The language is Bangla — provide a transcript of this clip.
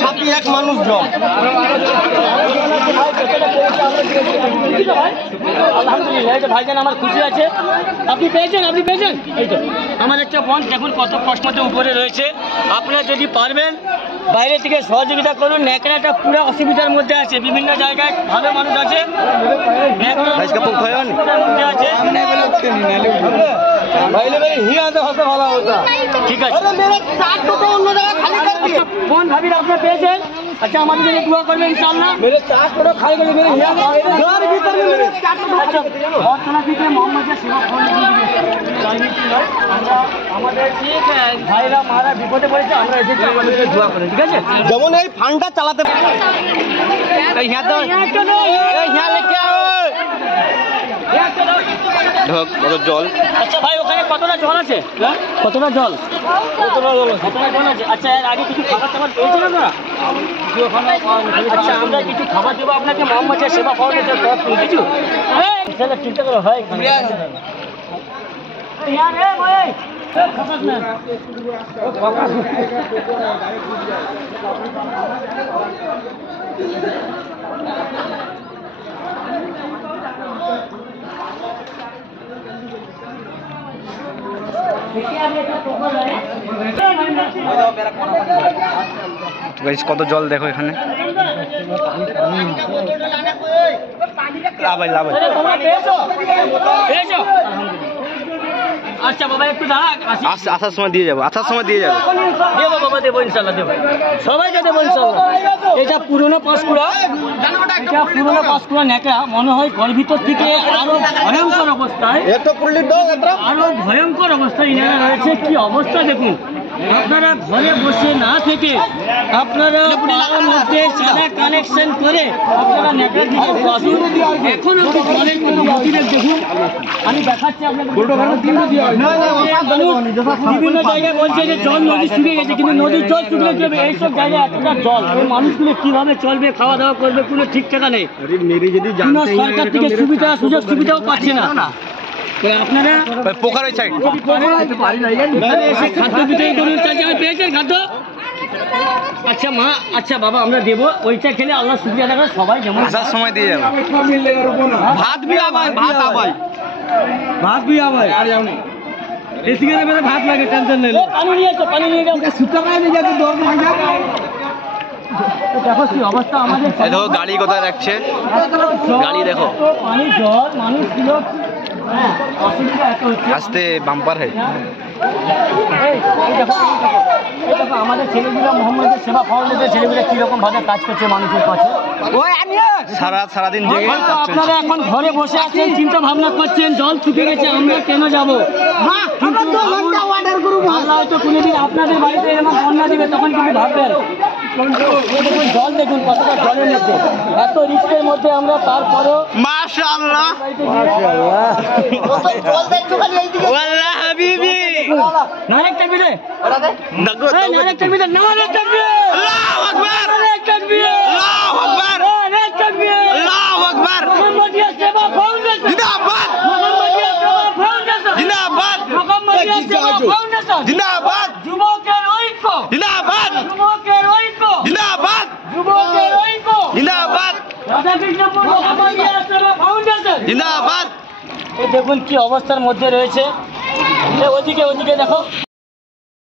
ছাতি এক মানুষ জল। আলহামদুলিল্লাহ, ভাইজান আমার খুশি আছে। আপনি পেয়েছেন, আপনি পেয়েছেন। এই তো আমার একটা বোন দেখুন কত কষ্টতে উপরে রয়েছে। আপনারা যদি পারবেন বাইরে থেকে সহযোগিতা করুন। ন্যাকড়াটা পুরো অসুবিধার মধ্যে আছে, বিভিন্ন জায়গায় ভালো মানুষ আছে, ঠিক আছে। কোন ভাবি আপনারা পেয়েছেন? আচ্ছা আমাদের জন্য দোয়া করবেন ইনশাআল্লাহ। আমাদের ভাইরা মারা বিপদে পড়েছে, আমরা এসেছি আমাদেরকে দোয়া করেন, ঠিক আছে। যেমন এই ফান্ডটা চালাতে জল। আচ্ছা ভাই ওখানে কতটা জল আছে? কতটা জল? কতটা জল আছে? আচ্ছা এর আগে কিছু খাবার টাবার পেয়েছেন আপনারা? আচ্ছা আমরা কিছু খাবার দেবো আপনাকে মোহাম্মদ সেবা ফাউন্ডেশনের তরফ থেকে কিছু। তাহলে চিন্তা করো ভাই। কত জল দেখো এখানে। আচ্ছা বাবা একটু দাঁড়া, আসার সময় দিয়ে যাবো, আসার সময় দিয়ে যাবো। দেবো বাবা, দেবো ইনশাল্লাহ, দেবো সবাইকে দেবো ইনশাল্লাহ। এটা পুরোনো পাঁশকুড়া, এটা পুরোনো পাঁশকুড়া ন্যাকড়া। মনে হয় ঘর ভিতর থেকে আরো ভয়ঙ্কর অবস্থায়, আরো ভয়ঙ্কর অবস্থায় ইনারা রয়েছে। কি অবস্থা দেখুন। আপনারা ঘরে বসে না থেকে আপনারা মধ্যে চাঁদা কানেকশন করে আপনারা ন্যাকড়া দিকে আসুন। এখন আপনি জলের কোনো মোটিভেট দেখুন, আমি দেখাচ্ছি আপনাকে। বিভিন্ন জায়গায় বলছে যে জল নদী শুকিয়ে গেছে, কিন্তু নদীর জল শুকলে চলবে, এইসব জায়গায় এতটা জল, এই মানুষগুলো কিভাবে চলবে, খাওয়া দাওয়া করবে, কোনো ঠিক ঠিকানা নেই। কোনো সরকার থেকে সুবিধা সুযোগ সুবিধাও পাচ্ছে না। আপনারা পোকার ওই সাইড এসে খাদ্য বিতরণ করুন। আমি পেয়েছেন খাদ্য? আচ্ছা মা, আচ্ছা বাবা আমরা দেবো, ওইটা খেলে আল্লাহ সুবিধা দেবে। সবাই যেমন আসার সময় দিয়ে যাবো। ভাত ভি আবাই, ভাত আবাই, ভাত ভি আবাই। এদিকে ভাত লাগে, টেনশন নেই। পানি নিয়ে এসো, পানি নিয়ে যাও। শুকা পানি নিয়ে যাচ্ছে, দর দেখো কি অবস্থা আমাদের। দেখো গাড়ি কোথায় রাখছে, গাড়ি দেখো, পানি জল মানুষ গুলো অসুবিধা এত হচ্ছে। আস্তে বাম্পার হয়। দেখো আমাদের ছেলেগুলো মোহাম্মদ সেবা ফাউন্ডেশনের ছেলেগুলো কিরকম ভাবে কাজ করছে মানুষের কাছে। সারাদিন জেগে আপনারা এখন ঘরে বসে আছেন, চিন্তা ভাবনা করছেন জল শুকিয়ে গেছে, আমরা কেন যাবো। আল্লাহ হয়তো কোনোদিন আপনাদের বাড়িতে এরকম বন্যা দিবে, তখন কিন্তু ভাববেন। জল দেখুন কতটা জলের মধ্যে, এত রিস্কের মধ্যে আমরা, তারপরেও মাশাআল্লাহ ওয়াল্লাহ হাবিবি। নারেক তাকবীর, নারেক তাকবীর, নারেক তাকবীর, আল্লাহু আকবার, নারেক তাকবীর, আল্লাহু আকবার, নারেক তাকবীর, আল্লাহু আকবার। মোহাম্মদিয়া সেবা ফাউন্ডেশন জিন্দাবাদ, মোহাম্মদিয়া সেবা ফাউন্ডেশন জিন্দাবাদ, মোহাম্মদিয়া সেবা ফাউন্ডেশন জিন্দাবাদ, যুবকের ঐক্য, জিন্দাবাদ, যুবকের ঐক্য, জিন্দাবাদ, যুবকের ঐক্য, জিন্দাবাদ, রাধাকৃষ্ণপুর মোহাম্মদিয়া সেবা ফাউন্ডেশন জিন্দাবাদ। এই দেখুন কি অবস্থার মধ্যে রয়েছে। ওদিকে ওদিকে দেখো।